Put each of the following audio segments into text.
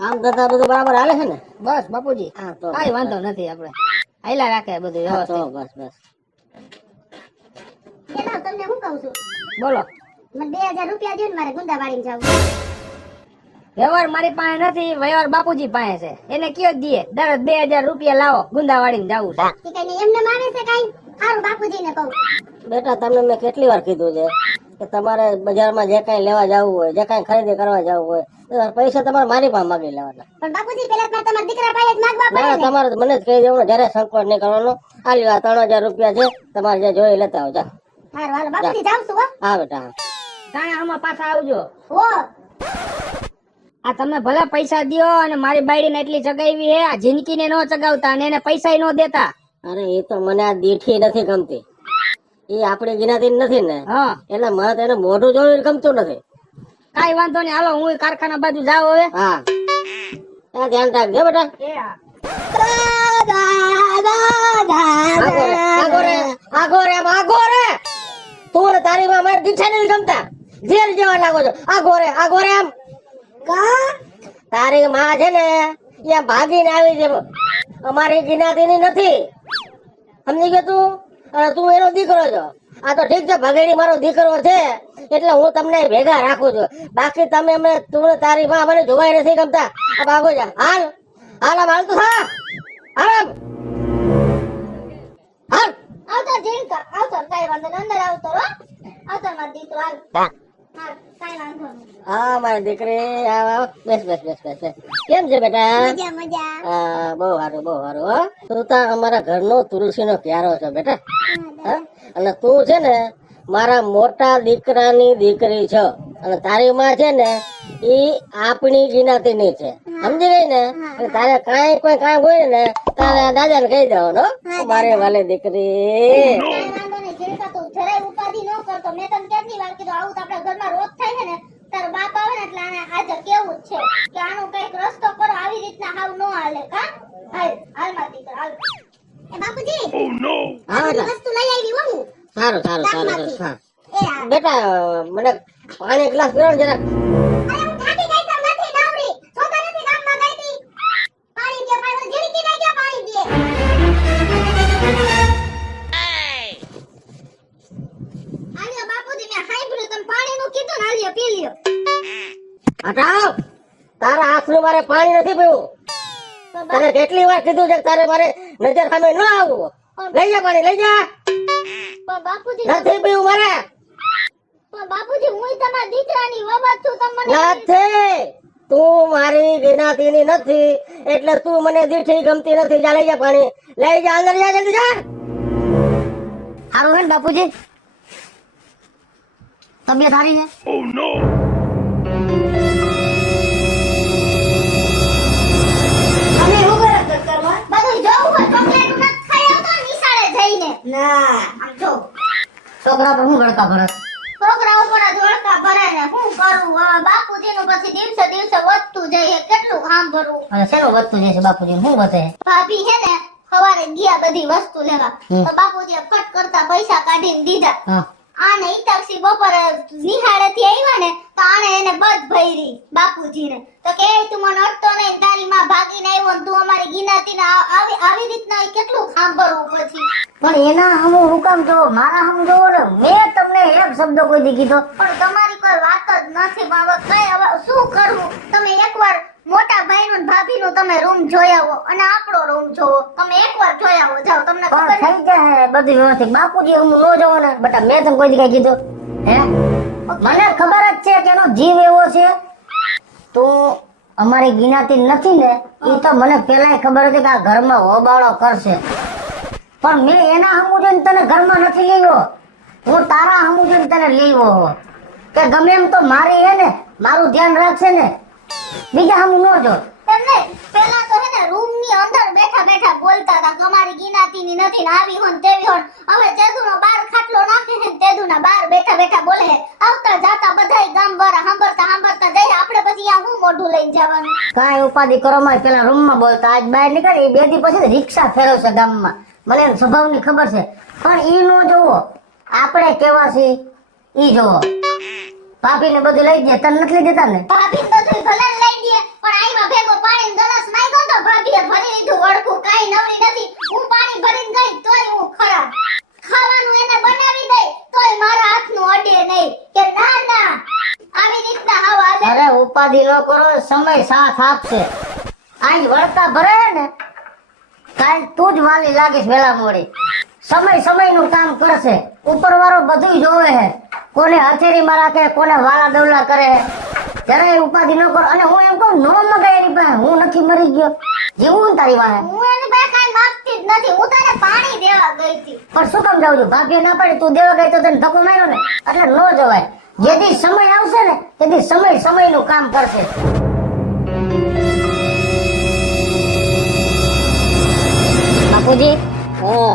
આમ ધંધા બધું બરાબર હાલે છે ને? બસ બાપુજી હા તો કઈ વાંધો નથી, આપણે હાલ્યા રાખે બધું હા તો વ્યવસ્થિત. બસ બસ. કેટલા તમને હું કહું છું, બોલો. મને 2000 રૂપિયા દો ને મારે ગુંદાવાડી જાવ. વ્યવહાર મારી પાસે નથી, વ્યવહાર બાપુજી પાસે છે. એને કયો દીએ દરરોજ 2000 રૂપિયા લાવો, ગુંદાવાડી જવું છે. કે કઈ એમને મારે છે કઈ સારું બાપુજીને કહું. બેટા તમને મેં કેટલી વાર કીધું છે કે તમારે બજારમાં જે કઈ લેવા જવું હોય, જે કઈ ખરીદી કરવા જવું હોય તો પૈસા તમારે મારી પાસે માગી લેવાના. પણ બાપુજી પેલા તમારા દીકરા પાસે જ માંગવા ના પડે ને. તમારે મને જ કહી દેવું, જયારે સંકોચ નહીં કરવાનો. આ લ્યો આ 3000 રૂપિયા છે, તમારે જે જોઈએ લેતા આવજો. હારું હાલો બાપુજી જાઉં છું હો. હા બેટા હા. તાણે આમાં પાછા આવજો. હો આ તમે ભલે પૈસા દ્યો અને મારી બાયડીને એટલી ચગાવી હે, આ જિંદગીને નો ચગાવતા અને એને પૈસા નો દેતા. અરે એ તો મને આ દીઠી નથી ગમતી, એ આપણી ગિનાતી નથી ને, હા એટલે મને તો એને મોઢું જોયું ગમતું નથી. કાઈ વાંધો નહીં, હાલો હું કારખાના બાજુ જાવ હવે. હા ત્યાં ધ્યાન રાખજો બેટા. આગો રે આગો રે આગો રે. તું ને તારી માં મારી દીઠા નથી ગમતા, જેલ જેવા લાગો છો. આગો રે એમ તારી માં છે ને ત્યાં ભાગીને આવી છે, અમારી ગિનાતીની નથી, સમજી ગયો તું? અને તું એનો દીકરો છો. આ તો ઠીક છે, ભગેડી મારો દીકરો છે એટલે હું તમને ભેગા રાખું છું, બાકી તમે અમે તું ને તારી માં મને જોવાય નથી ગમતા. આ ભાગો જા, હાલ હાલ આમ હાલ તો થા, હાલ આમ હાલ. આવતો જીણકા આવતો કઈ વાંધો નહીં, અંદર આવતો હો. આવતો મારો દીકરો હાલ હાલ કઈ વાંધો નહીં. હા મારી દીકરી આવ બેસ બેસ બેસ બેસ બેસ. કેમ છે બેટા? મજા મજા. હા બહુ સારું બહુ સારું. હો તું તો અમારા ઘરનો તુલસીનો ક્યારો છે બેટા. હા અને તું છે ને મારા મોટા દીકરાની દીકરી છો, અને તારી માં છે ને ઈ આપણી ગિનાતીની છે, સમજી ગઈ ને? એટલે તારે કાંઈ કોઈ કામ હોય ને તારે દાદાને કહી દેવાનું. હો મારે વાલી દીકરી. કઈ વાંધો નહીં જીણકા, તું જરાય ઉપાધિ ન કરતો. મેં તને કેટલી વાર કીધું આવું તો આપણા ઘરમાં રોજ થાય છે ને, તારો બાપ આવે ને એટલે આને આજે કેવું જ છે કે આનું કઈક રસ્તો કરો, આવી રીતના હાવ ન હાલે. કા હાલ હાલ મારા દીકરા હાલ. એ બાપુજી હા બેટા વસ્તુ લઈ આવી હો હું. સારું સારું સારું હા. એ આ બેટા મને પાણી ગ્લાસ પીવો ને જરા. અરે હું થાકી ગઈ તો નથી ડાવરી. જોતા નથી ગામમાં ગઈ તી. પાણી દે પાણી જીણકી ના ગયા પાણી દે. આલ્યો બાપુજી મેં સાંભળ્યું તમે પાણીનું કીધું ને, આલ્યો પી લ્યો. હટાવ, તારા હાથનું મારે પાણી નથી પીવું. તને કેટલી વાર કીધું છે કે તારે મારે નજર સામે ન આવવું. લઈ જા પાણી લઈ જા. પણ બાપુજી નથી પીવું મારે. પણ બાપુજી હું તમારા દીકરાની વવાત છું, તમે મને નથી, તું મારી ગિનાતીની નથી એટલે તું મને દીઠી ગમતી નથી. જા લઈ જા પાણી લઈ જા, અંદર જા જલ્દી જા. સારું હે ને બાપુજી? તબિયત સારી છે? અમે શું કરે ચક્કરમાં? બધું જોવું હોય ચોકલેટ નથી ખાઈ આવતો નિશાળે જઈને. ના આમ જો છોકરા પર હું ભડકા ભરે? છોકરાઓ પર જ ઓળખા ભરે ને શું કરું હવે? બાપુજીનું પછી દિવસે દિવસે વધતું જાય છે, કેટલું કામ ભરવું. અને શેનું વધતું જશે બાપુજી? શું વધે? ભાભી હે ને સવારે ગયા બધી વસ્તુ લેવા, તો બાપુજીએ ફટ કરતા પૈસા કાઢીને દીધા. હા આને ઈતાક્ષી બપોરે નિહાળેથી આવ્યા ને તો આને એને બધ ભયરી બાપુજીને. તો કે તું મને અડતો નહીં, તારી માં ભાગીને આવ્યો ને તું અમારી ગિનાતીને આવી રીતના કેટલું સાંભળવું પછી. પણ એના હમું હુકમ જો મારા હમ જોવો ને, મેં તમને એક શબ્દ કોઈ દી કીધો? પણ તમારી કોઈ વાત જ નથી. પણ હવે કઈ હવે શું કરવું? તમે એકવાર મોટા ભાઈનું ને ભાભીનું તમે રૂમ જોઈ આવો અને આપણો રૂમ જોવો. તમે એકવાર જોઈ આવો જાઓ, તમને પણ ખબર થઈ જાય બધું વ્યવસ્થિત. બાપુજી હું નો જવો ને બટા, મેં તમને કોઈ દી કઈ કીધું હે? મને ખબર જ છે કે એનો જીવ એવો છે. તું અમારી ગિનાતી નથી ને, એ તો મને પેલા ખબર હતી કે આ ઘરમાં હોબાળો કરશે, પણ મેં એના હમું જોઈને તને ઘરમાં નથી લેવો, હું તારા હમું જોઈને તને લેવો કે ગમે એમ તો મારી હે ને મારું ધ્યાન રાખશે ને, બીજા હમું ન જો. એમને પેલા તો હે ને રૂમ ની અંદર બેઠા બેઠા બોલતા હતા કે અમારી ગિનાતીની નથી ને આવી હોન તેવી હોન. હવે તેદુનો બાર ખાટલો નાખે છે, તેદુના બાર બેઠા બેઠા બોલે છે. આવતા જાતા બધાય ગામ વાળા સાંભળતા જાય. આપણે પછી આ હું મોઢું લઈને જવાનું? કાંઈ ઉપાધિ કરો માં, પેલા રૂમમાં બોલતા, આજ બહાર નીકળે એ બે દી પછી રિક્ષા ફેરવશે ગામમાં. મને એમ સ્વભાવની ખબર છે, પણ ઈ નો જોવો, આપણે કેવા છીએ ઈ જોવો. ભાભી ને બધું લઈ ગયા, તને નથી લઈ દેતા ને? ભાભી બધું ભલે લઈ દે પણ આઈમાં ભેગો પાણી ગલાસ માંગ્યો તો ભાભીએ ભરી લીધું વળખું, કાઈ નવરી નથી. હું પાણી ભરીને ગઈ તોય હું ખરાબ. ખાવાનું એને બનાવી દે તોય મારા હાથનું અડે નહીં કે ના ના આવી રીતના હાવ હાલે. અરે ઉપાધિ ન કરો, સમય સાથ આપશે. આજ વળતા ભરે ને કાલ તું જ વાલી લાગીશ વેલા મોડી. સમય નું કામ કરશે. ઉપરવાળો બધું જોવે છે. કોને હથેળીમાં રાખે, કોને વાલા દવલા કરે. જરાય ઉપાધિ ન કરો. અને હું એમ કહું નો મગાય એની પાસે, હું નથી મરી ગયો, જીવું ને તારી વાહે. હું એની પાસે કાઈ માંગતી જ નથી. હું તને પાણી દેવા ગઈ હતી. પણ શું કામ જાઉં છું? ભાગ્ય ના પાડી તું દેવા ગઈ તો તને ધક્કો માર્યો ને, એટલે ન જવાય. જેથી સમય આવશે ને તેથી સમય નું કામ કરશે. બાપુજી હા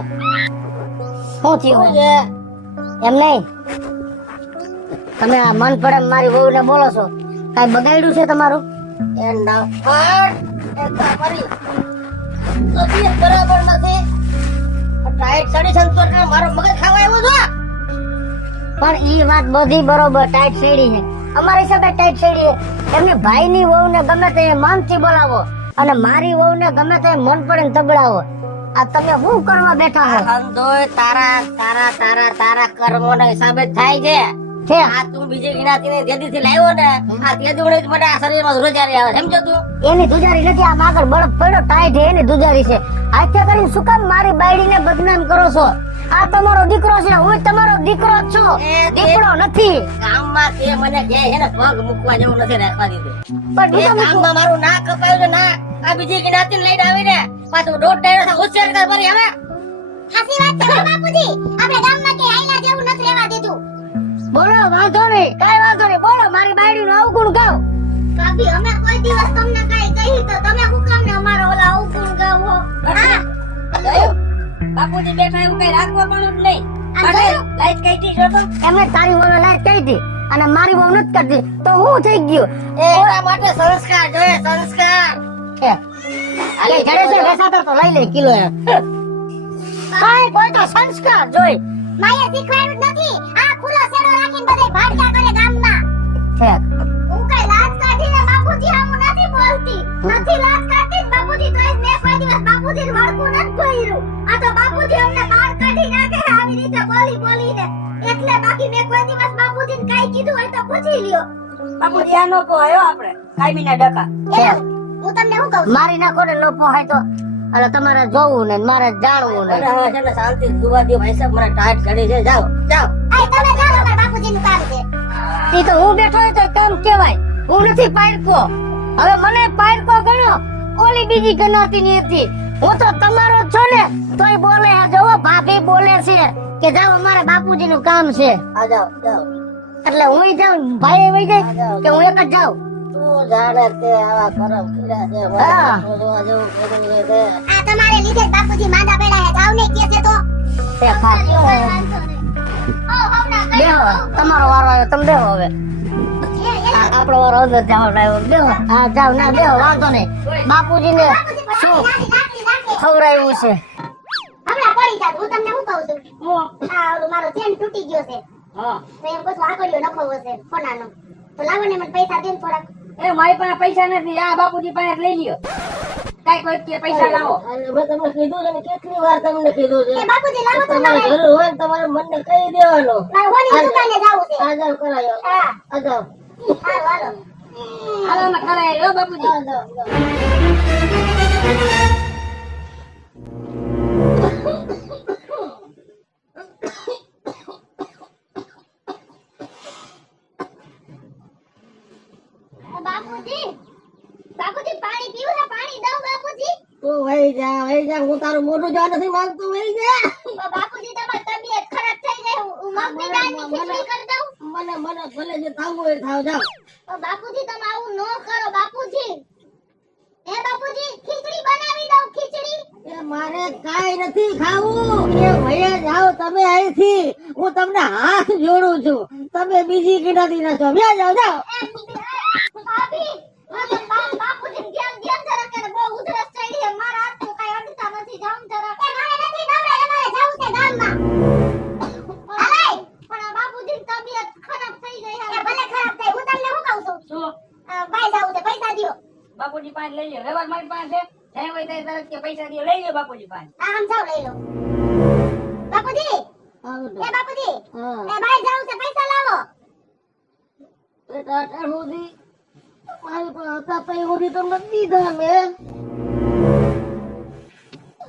શું થયું? છે એમ નહીં, તમે આ મન પડે એમ મારી વહુને બોલો છો, કાઈ બગાડ્યું છે તમારું? એ ના પણ એ તમારી તબિયત બરાબર નથી. ટાઈટ સાડી સંતોષ ને મારો મગજ ખાવા આવ્યો છો. પણ ઈ વાત બધી બરોબર, ટાઈટ શેડી છે. અમારી હિસાબે ટાઈટ શેડી છે. એમની ભાઈની વહુને ગમે તે માનથી બોલાવો અને મારી વહુને ગમે તે મન પડે તબડાવો. આ તમે શું કરવા બેઠા છો? અંધોય તારા તારા તારા તારા કર્મોના હિસાબે જ થાય છે. છે આ તું બીજી જ્ઞાતિને જેદીથી લાવ્યો ને આ તેદુણે જ મને આ શરીરમાં રોજારી આવે, સમજો તું? એની દુજારી નથી, આ આગળ બળફ પડ્યો ટાઈટ છે એની દુજારી છે. આખે કરીને શું કામ મારી બાયડીને બદનામ કરો છો? આ તમારો દીકરો છે, હું તમારો દીકરો જ છું, દીકરો નથી. ગામમાં તે મને કહે છે ને પગ મૂકવા જેવું નથી રાખવા દીધું. પણ એ ગામમાં મારું ના કપાયું છે ના. આ બીજી જ્ઞાતિને લઈને આવીને પાછું દોઢ ડાયરો થાય હોશિયાર કર મારી હવે. સાચી વાત છે બાપુજી. આપણે ગામમાં કે આઈલા જેવું નથી રહેવા દીધું. બોલો, વાંધો નહીં, કાઈ વાંધો નહીં, બોલો, મારી બાયડીનું અવગુણ ગાઓ. ભાભી અમે કોઈ દિવસ તમને કાઈ કહી તો તમે હું કામ ને અમારો ઓલા અવગુણ ગાવો? હા જોયું? બાપુજી બેઠા એવું કઈ રાખવા પણ જ નહીં. અને લાઈટ કઈ દી જો તો એમને તારી વહુ લાઈટ કહી હતી અને મારી વહુ નથી કરતી તો હું થઈ ગયું. એના માટે સંસ્કાર જોઈએ, સંસ્કાર. છે આલે જડે છે વેસાતર તો લઈ લે કિલો એ. કાઈ કોઈ તો સંસ્કાર જોઈ માએ શીખવાડ્યું જ નથી. આ ખુલ્લો શેડો રાખીને બધે ભાડકા કરે ગામમાં. છે. હું કઈ લાજ કાઢીને બાપુજી આમ નથી બોલતી. નથી લાજ કાઢતી ને બાપુજી તોય મેં કોઈ દિવસ બાપુજી વળકું નથી ભર્યું. આ તો બાપુજી અમને બહાર કાઢી નાખે આવી રીતે બોલીને. એટલે બાકી મેં કોઈ દિવસ બાપુજીને કાઈ કીધું હોય તો પૂછી લ્યો. બાપુજી આ નો પોહાયો આપણે કાયમીના ડકા. છે. હું તમને શું કહું? મારી નાખો ને ન પોહાય તો એટલે તમારે જોવું ને મારે જાણવું ને. મને હવે છે ને શાંતિ દુવા દે ભાઈ સાહેબ, મને ટાઈટ ચડી છે. જાઓ જાઓ. આય તમે જાઓ, અમારા બાપુજીનું કામ છે. ઈ તો હું બેઠો હોય તો કામ કેવાય. હું નથી પાયરકો. હવે મને પાયરકો ગણો, ઓલી બીજી ગણાતી હતી. હું તો તમારો જ છો ને તોય બોલે છે. જોવો ભાભી બોલે છે કે જાઓ અમારે બાપુજીનું કામ છે. આ જાઓ જાઓ. એટલે હું જાઉં, ભાઈ વઈ જાય કે હું એક જ જાઉં? તું જાણે તે આવા કરમ કર્યા છે. મને હા. જોવા જેવું કર્યું છે. આ તમારે લીધે જ બાપુજી માંદા પડ્યા છે. આવને કે છે તો તે ખાલી. ઓ હમણાં કઈ બેહો, તમારો વારો આવ્યો, તમે બેહો હવે. આપણો વારો અંદર જાવ આવ્યો, બેહો. હા જાવ, ના બેહો, વાંધો નહીં. બાપુજીને શું ખવડાવ્યું છે? હમણાં પડી જાત. હું તમને શું કહું છું? આ ઓલું મારો ચેન તૂટી ગયો છે. હા. તો એમ કહું છું આકડીઓ નખો હશે ફોનાનો. તો લાવો ને મને પૈસા દે ને થોડાક. એ મારી પાસે પૈસા નથી, આ બાપુજી પાસે લઈ લ્યો. કઈ કોઈ કે પૈસા લાવો. અને મેં તમને કીધું છે ને, કેટલી વાર તમને કીધું છે. એ બાપુજી લાવો તો તમારે મને. જરૂર હોય ને તમારે મને કહી દેવાનું. મારે હોની દુકાને જાવું છે. આ જાઓ કરાયો. હા આ જાઓ. હાલો હાલો. હાલો અમે ખરાય લ્યો બાપુજી. આ જાઓ, જાઓ. બાપુજી બાપુજી પાણી પીવું છે? પાણી દઉં બાપુજી? તું વહી જા. હું તારું મોઢું જોવા નથી માંગતો. વહી જા. તો બાપુજી તમારી તબિયત ખરાબ થઈ જાય. હું મગની દાળની ખીચડી કરી દઉં? મને ભલે જે થાવું હોય થાવ. જાઓ. તો બાપુજી તમે આવું ન કરો બાપુજી. હે બાપુજી ખીચડી બનાવી દઉં? ખીચડી એ મારે કાઈ નથી ખાવું. એ વહી જાઓ તમે અહીંથી. હું તમને હાથ જોડું છું. તમે બીજી કિનારી ના છો. વ્યા જાઓ. જાઓ. ભાભી બાપુજી ધ્યાન જરા કે બહુ ઉધરસ ચડી છે. મારા હાથ તો કઈ અડતા નથી. જાઉં જરા. એ મારે નથી નવરે, મારે જાવું છે ગામમાં. અલે પણ આ બાપુજીની તબિયત ખરાબ થઈ ગઈ છે. ભલે ખરાબ તરત કે પૈસા દે લઈ લો બાપુજી પાસે. આ આમ જાઓ લઈ લો બાપુજી હા એ બેટા બાપુજી હા એ બહાર જાવ છે પૈસા લાવો બેટા અત્યાર સુધી મારી પાસે હતા તઈ સુધી તમને દીધા મેં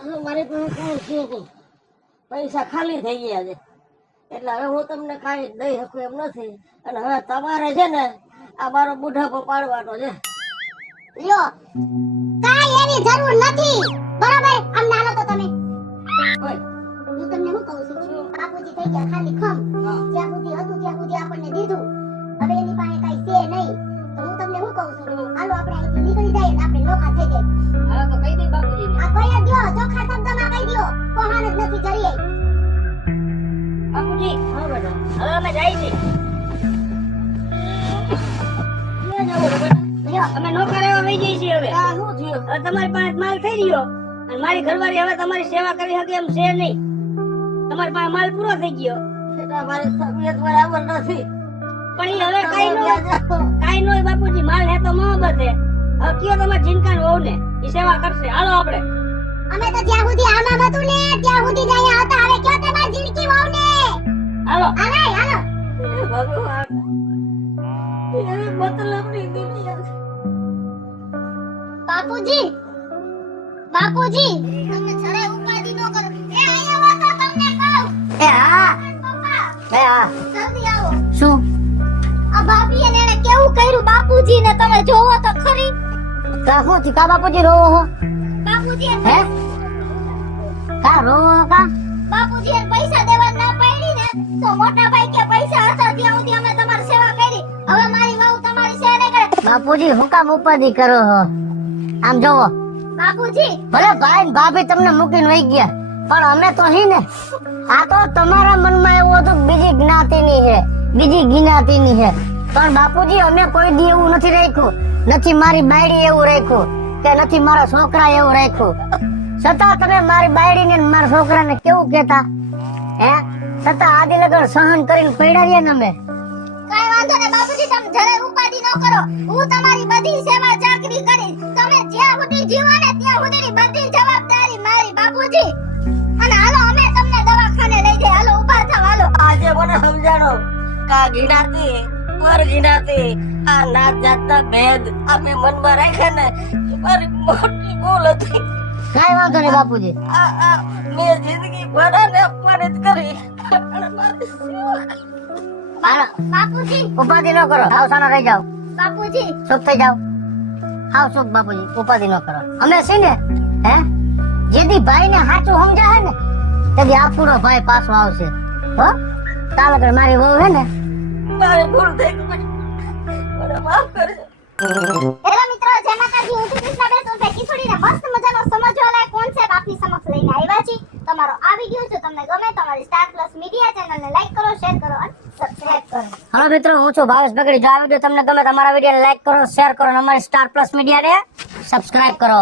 હવે મારી પાસે કાંઈ છે નહીં પૈસા ખાલી થઈ ગયા છે એટલે હવે હું તમને કાંઈ દઈ શકું એમ નથી અને હવે તમારે છે ને આ મારો બુઢાપો પાડવાનો છે લ્યો કાઈ એની જરૂર નથી બરાબર આમ નાલો તો તમે ઓય, હું તમને શું કહું છું બાપુજી થઈ ગયા ખાલી ખમ જ્યાં સુધી હતું ત્યાં સુધી આપણને દીધું હવે એની પાસે કાઈ છે નહીં તો હું તમને શું કહું છું હાલો આપણે અહીંથી નીકળી જાય એટલે આપણે નોખા થઈ જાય હા તો કહી દે બાપુજીને. આ કઈ જ દ્યો ચોખ્ખા શબ્દમાં કહી દ્યો કોહાન જ નથી કરીએ બાપુજી હા બેટા હવે અમે જાય છે. ક્યાં જવું છે બેટા લ્યો અમે નોકર એવા વહી જઈએ છીએ હવે. આ શું થયું હવે તમારી પાસે માલ થઈ રહ્યો અને મારી ઘરવાળી હવે તમારી સેવા કરી શકે એમ છે નહીં. તમારી પાસે માલ પૂરો થઈ ગયો બેટા મારી તબિયત બરાબર નથી પણ એ હવે કાઈ નો બાપુજી માલ હે તો મોહબ્બત હે. હવે કયો તમારે જીનકાન વહુ ને એ સેવા કરશે. હાલો આપણે અમે તો જ્યાં સુધી આમાં હતું ને ત્યાં સુધી જ અહીંયા હતા હવે કયો તમાર જિંદગી વહુ ને હાલો. હાલો હાલો હે ભગવાન એવી મતલબની દુનિયા છે. બાપુજી બાપુજી તમે જરાય ઉપાધિ ન કરો એ અહીંયા વાતો તમને કહું એ હા પપ્પા એ હા જલ્દી આવો શું આ ભાભીએ ને એણે કેવું કર્યું બાપુજી ને તમે જોવો તો ખરી કા શું થયું? કા બાપુજી રોવો હો બાપુજી હે કા રોવો હો કા બાપુજી પૈસા દેવા ના પડી ને તો મોટા ભાઈ કે પૈસા હતા ત્યાં સુધી અમે તમારી સેવા કરી હવે મારી વહુ તમારી સેવા નહીં કરે બાપુજી હું કામ ઉપાધિ કરો હો આમ જોવો બાપુજી ભલે ભાઈ ને ભાભી તમને મૂકીને વહી ગયા પણ અમે તો હી ને આ તો તમારા મનમાં એવું હતું કે બીજી જ્ઞાતિની છે બીજી જ્ઞાતિની છે પણ બાપુજી અમે કોઈ દી એવું નથી રાખ્યું નથી મારી બાયડી એવું રાખ્યું કે નથી મારા છોકરા એવું રાખ્યું છતાં તમે મારી બાયડીને ને મારા છોકરાને કેવું કહેતા હે છતાં આદિ લગન સહન કરીને પડ્યા રહ્યા ને અમે કાઈ વાંધો ને બાપુજી તમે જરાય ઉપાધિ ન કરો હું તમારી બધી સેવા ચાકરી કરી તમે જ્યાં સુધી જીવો ને ત્યાં સુધીની બધી જવાબદારી મારી બાપુજી અને હાલો અમે તમને દવાખાને લઈ જઈએ હાલો ઊભા થાવ હાલો આજે મને સમજાણો કા ગિનાતી પર ગિનાતી આ નાત જાતના ભેદ અમે મનમાં રાખ્યા ને એ મારી મોટી ભૂલ હતી કાઈ વાંધો નહીં બાપુજી આ મેં જિંદગી ભરાને અપમાનિત કરી અને મારી સેવા હાલો બાપુજી ઉપાધિ ન કરો હાવસાના રહી જાઓ બાપુજી ચૂપ થઈ જાઓ હાવ ચૂપ બાપુજી ઉપાધિ ન કરો અમે છે ને હે જેથી ભાઈ ને સાચું સમજાય ને તેથી આ પૂરો ભાઈ પાછો આવશે હો ચાલ આગળ મારી વહુ હે ને મારી ભૂલ થઈ ગઈ મને માફ કરજો હેલો મિત્રો જય માતાજી હું છું કૃષ્ણા બેન તો કિશોરીને મસ્ત મજાનો સમજવા લાયક કોન્સેપ્ટ આપની સમક્ષ લઈને આવ્યા છીએ તમારો આ વિડિયો જો તમને ગમે તો અમારી સ્ટાર પ્લસ મીડિયા ચેનલને લાઈક કરો શેર કરો અને સબસ્ક્રાઇબ કરો હાલો મિત્રો હું છું ભાવેશ બગડી જો આ વિડિયો તમને ગમે તો અમારા વિડિયોને લાઈક કરો શેર કરો અને અમારી સ્ટાર પ્લસ મીડિયાને સબસ્ક્રાઇબ કરો